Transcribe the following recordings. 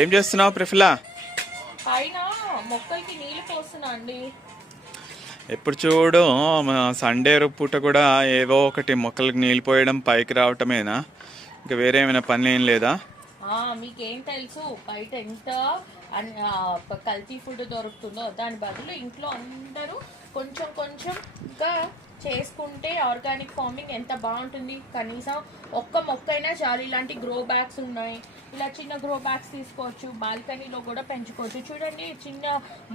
ఏం చేస్తున్నావు ప్రఫుల్లా? పైన మొక్కలకి నీళ్లు పోస్తున్నా అండి. ఎప్పుడు చూడు సండే పూట కూడా ఏవో ఒకటి మొక్కలకు నీళ్ళు పోయడం, పైకి రావటమేనా? ఇంకా వేరే ఏమైనా పని ఏం లేదా? మీకేం తెలుసు బయట ఎంత కల్తీ ఫుడ్ దొరుకుతుందో, దాని బదులు ఇంట్లో అందరూ కొంచెం కొంచెంగా చేసుకుంటే ఆర్గానిక్ ఫార్మింగ్ ఎంత బాగుంటుంది. కనీసం ఒక్క మొక్క అయినా చాలు. ఇలాంటి గ్రో బ్యాగ్స్ ఉన్నాయి, ఇలా చిన్న గ్రో బ్యాగ్స్ తీసుకోవచ్చు, బాల్కనీలో కూడా పెంచుకోవచ్చు. చూడండి చిన్న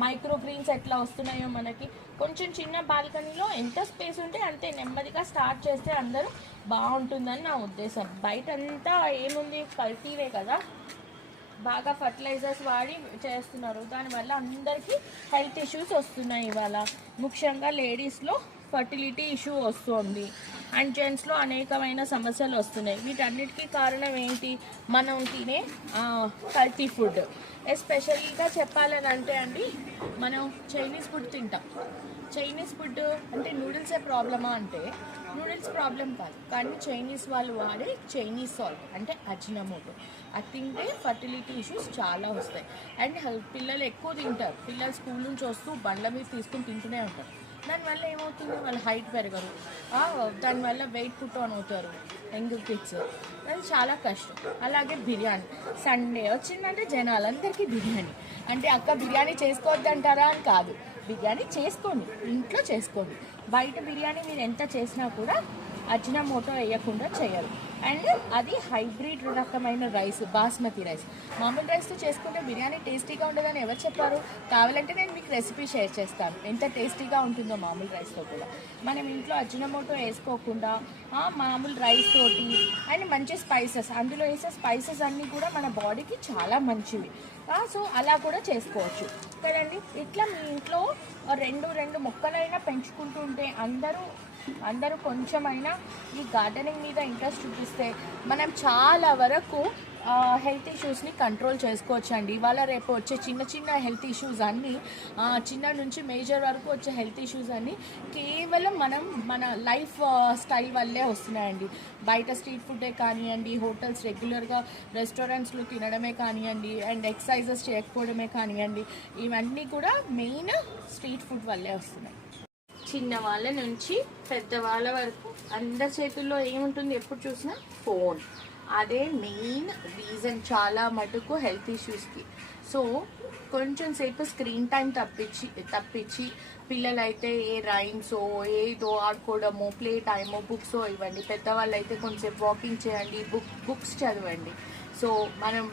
మైక్రో గ్రీన్స్ ఎట్లా వస్తున్నాయో మనకి. కొంచెం చిన్న బాల్కనీలో ఎంత స్పేస్ ఉంటే అంతే నెమ్మదిగా స్టార్ట్ చేస్తే అందరూ బాగుంటుందని నా ఉద్దేశం. బయట అంతా ఏముంది, కల్తీవే కదా, బాగా ఫర్టిలైజర్స్ వాడి చేస్తున్నారు. దానివల్ల అందరికీ హెల్త్ ఇష్యూస్ వస్తున్నాయి. ఇవాళ ముఖ్యంగా లేడీస్లో ఫర్టిలిటీ ఇష్యూ వస్తుంది అండ్ జెంట్స్లో అనేకమైన సమస్యలు వస్తున్నాయి. వీటన్నిటికీ కారణం ఏంటి? మనం తినే కల్తీ ఫుడ్. ఎస్పెషల్గా చెప్పాలని అంటే అండి, మనం చైనీస్ ఫుడ్ తింటాం. చైనీస్ ఫుడ్ అంటే నూడిల్సే ప్రాబ్లమా అంటే నూడిల్స్ ప్రాబ్లం కాదు, కానీ చైనీస్ వాళ్ళు వాడే చైనీస్ సాల్ట్ అంటే అజినమోటో, అది తింటే ఫర్టిలిటీ ఇష్యూస్ చాలా వస్తాయి. అండ్ పిల్లలు ఎక్కువ తింటారు. పిల్లలు స్కూల్ నుంచి వస్తూ బండ్ల మీద తీసుకుని తింటూనే ఉంటారు. దానివల్ల ఏమవుతుంది, వాళ్ళ హైట్ పెరగరు, దానివల్ల వెయిట్ పుట్ ఆన్ అవుతారు యంగ్ కిడ్స్. అది చాలా కష్టం. అలాగే బిర్యానీ, సండే వచ్చిందంటే జనాలందరికీ బిర్యానీ. అంటే అక్క బిర్యానీ చేసుకోవద్దంటారా అని కాదు, బిర్యానీ చేసుకోండి, ఇంట్లో చేసుకోండి. బయట బిర్యానీ మీరు ఎంత చేసినా కూడా అజినమోటో వేయకుండా చేయరు. అండ్ అది హైబ్రిడ్ రకమైన రైస్, బాస్మతి రైస్. మామూలు రైస్తో చేసుకుంటే బిర్యానీ టేస్టీగా ఉండదని ఎవరు చెప్పారు? కావాలంటే నేను మీకు రెసిపీ షేర్ చేస్తాను ఎంత టేస్టీగా ఉంటుందో మామూలు రైస్తో కూడా. మనం ఇంట్లో అజినమోటో వేసుకోకుండా మామూలు రైస్ తోటి అండ్ మంచి స్పైసెస్, అందులో వేసే స్పైసెస్ అన్నీ కూడా మన బాడీకి చాలా మంచివి. సో అలా కూడా చేసుకోవచ్చు కదండి. ఇట్లా మీ ఇంట్లో రెండు మొక్కలైనా పెంచుకుంటుంటే అందరూ కొంచెమైనా ఈ గార్డెనింగ్ మీద ఇంట్రెస్ట్ చూపిస్తే మనం చాలా వరకు హెల్త్ ఇష్యూస్ని కంట్రోల్ చేసుకోవచ్చు అండి. ఇవాళ రేపు వచ్చే చిన్న హెల్త్ ఇష్యూస్ అన్నీ, చిన్న నుంచి మేజర్ వరకు వచ్చే హెల్త్ ఇష్యూస్ అన్నీ కేవలం మన లైఫ్ స్టైల్ వల్లే వస్తున్నాయండి. బయట స్ట్రీట్ ఫుడ్డే కానివ్వండి, హోటల్స్ రెగ్యులర్గా రెస్టారెంట్స్లో తినడమే కానివ్వండి, అండ్ ఎక్సర్సైజెస్ చేయకపోవడమే కానివ్వండి, ఇవన్నీ కూడా మెయిన్ స్ట్రీట్ ఫుడ్ వల్లే వస్తున్నాయి. చిన్న వాళ్ళ నుంచి పెద్దవాళ్ళ వరకు అందరి చేతుల్లో ఏముంటుంది, ఎప్పుడు చూసినా ఫోన్. అదే మెయిన్ రీజన్ చాలా మటుకు హెల్త్ ఇష్యూస్కి. సో కొంచెం సేపు స్క్రీన్ టైం తప్పించి పిల్లలైతే ఏ రైమ్సో ఏదో ఆడుకోవడమో, ప్లే టైమో, బుక్సో ఇవ్వండి. పెద్దవాళ్ళు అయితే కొంచెంసేపు వాకింగ్ చేయండి, బుక్స్ చదవండి. సో మనం